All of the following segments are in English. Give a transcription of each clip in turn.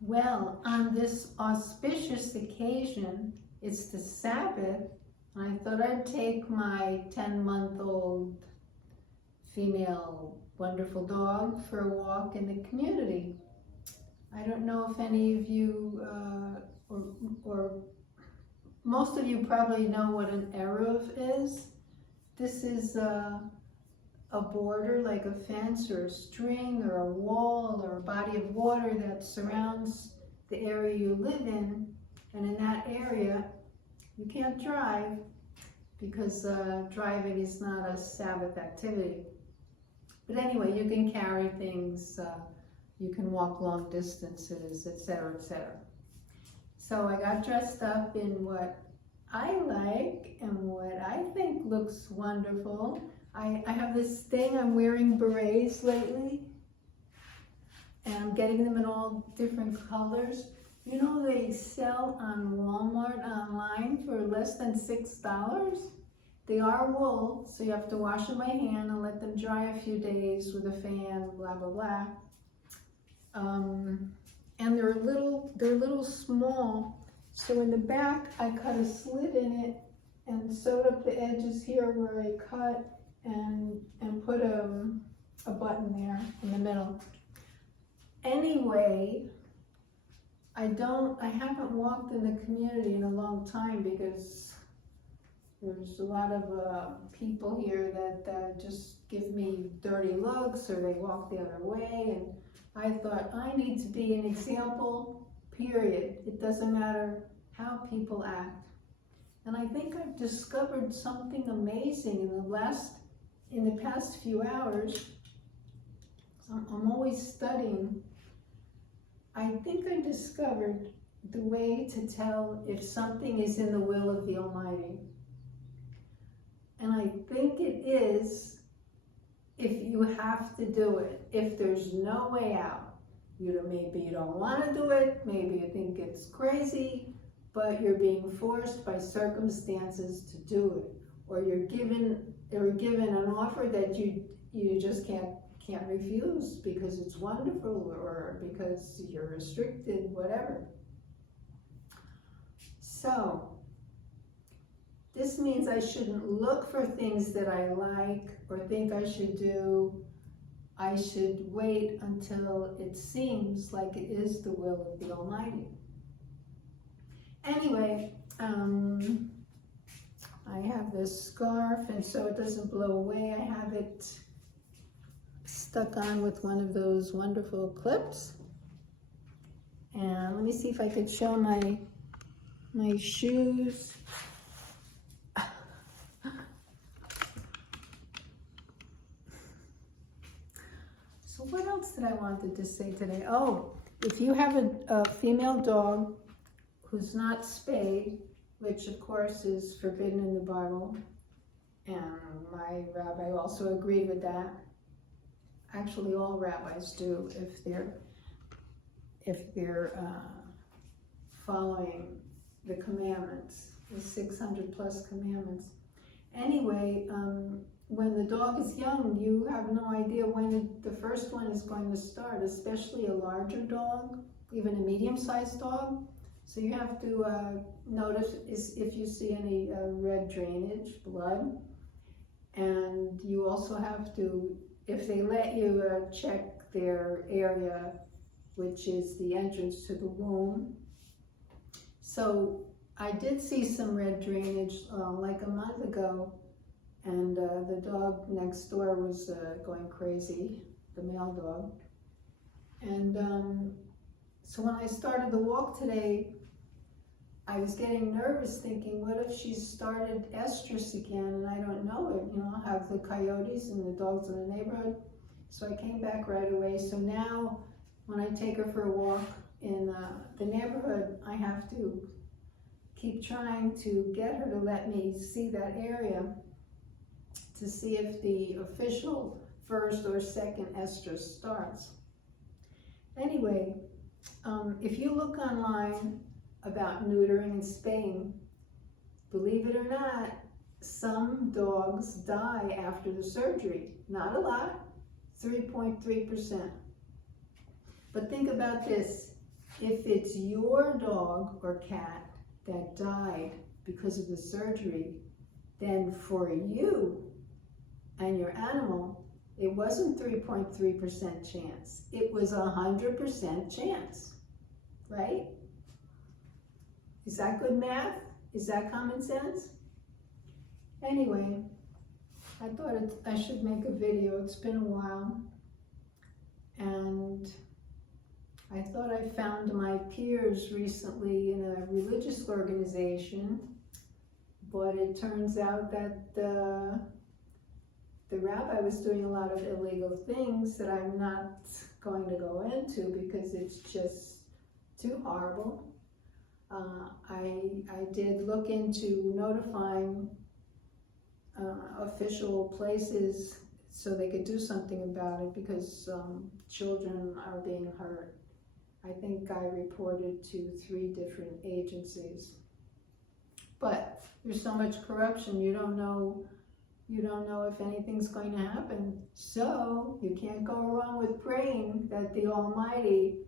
Well, on this auspicious occasion, it's the Sabbath, and I thought I'd take my 10-month-old female wonderful dog for a walk in the community. I don't know if any of you, or most of you probably know what an eruv is. This is a border, like a fence or a string or a wall or a body of water that surrounds the area you live in. And in that area, you can't drive because driving is not a Sabbath activity. But anyway, you can carry things, you can walk long distances, etc., etc. So I got dressed up in what I like and what I think looks wonderful. I have this thing, I'm wearing berets lately, and I'm getting them in all different colors. You know, they sell on Walmart online for less than $6. They are wool, so you have to wash them by hand and let them dry a few days with a fan, blah, blah, blah. And they're a little small, so in the back I cut a slit in it and sewed up the edges here where I cut, and put a button there in the middle. Anyway, I haven't walked in the community in a long time because there's a lot of people here that just give me dirty looks or they walk the other way, and I thought I need to be an example, period. It doesn't matter how people act. And I think I've discovered something amazing in the past few hours. I'm always studying. I think I discovered the way to tell if something is in the will of the Almighty. And I think it is if you have to do it, if there's no way out. Maybe you don't want to do it, maybe you think it's crazy, but you're being forced by circumstances to do it, or you're given an offer that you just can't refuse because it's wonderful or because you're restricted, whatever. So this means I shouldn't look for things that I like or think I should do. I should wait until it seems like it is the will of the Almighty. Anyway, I have this scarf, and so it doesn't blow away, I have it stuck on with one of those wonderful clips. And let me see if I could show my shoes. So what else did I wanted to say today? Oh, if you have a female dog who's not spayed, which of course is forbidden in the Bible, and my rabbi also agreed with that. Actually, all rabbis do if they're following the commandments, the 600 plus commandments. Anyway, when the dog is young, you have no idea when the first one is going to start, especially a larger dog, even a medium-sized dog. So you have to notice if you see any red drainage, blood, and you also have to, if they let you check their area, which is the entrance to the womb. So I did see some red drainage like a month ago, and the dog next door was going crazy, the male dog. And so when I started the walk today, I was getting nervous thinking, what if she started estrus again and I don't know it? I'll have the coyotes and the dogs in the neighborhood. So I came back right away. So now when I take her for a walk in the neighborhood, I have to keep trying to get her to let me see that area to see if the official first or second estrus starts. Anyway, if you look online about neutering and spaying, believe it or not, some dogs die after the surgery. Not a lot, 3.3%. But think about this. if it's your dog or cat that died because of the surgery, then for you and your animal, it wasn't 3.3% chance. It was 100% chance, right? Is that good math? Is that common sense? Anyway, I thought I should make a video. It's been a while. And I thought I found my peers recently in a religious organization, but it turns out that the rabbi was doing a lot of illegal things that I'm not going to go into because it's just too horrible. I did look into notifying official places so they could do something about it because children are being hurt. I think I reported to 3 different agencies. But there's so much corruption, you don't know if anything's going to happen. So you can't go wrong with praying that the Almighty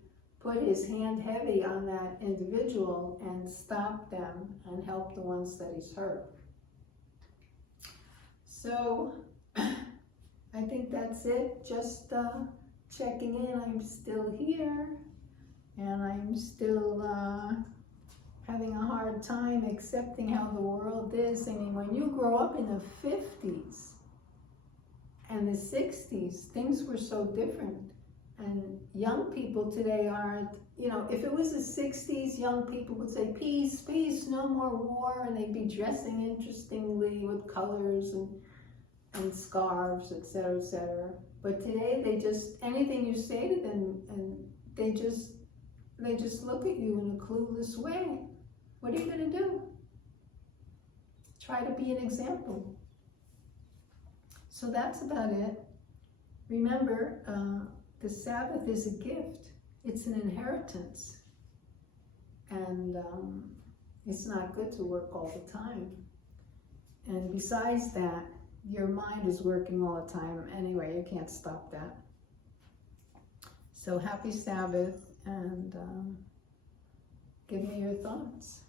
put his hand heavy on that individual and stop them and help the ones that he's hurt. So I think that's it. Just checking in. I'm still here and I'm still having a hard time accepting how the world is. I mean, when you grow up in the 50s and the 60s, things were so different. And young people today aren't, if it was the 60s, young people would say, peace, peace, no more war, and they'd be dressing interestingly with colors and scarves, etc., etc. But today, anything you say to them, and they just look at you in a clueless way. What are you going to do? Try to be an example. So that's about it. Remember, the Sabbath is a gift. It's an inheritance. And it's not good to work all the time. And besides that, your mind is working all the time anyway. You can't stop that. So happy Sabbath, and give me your thoughts.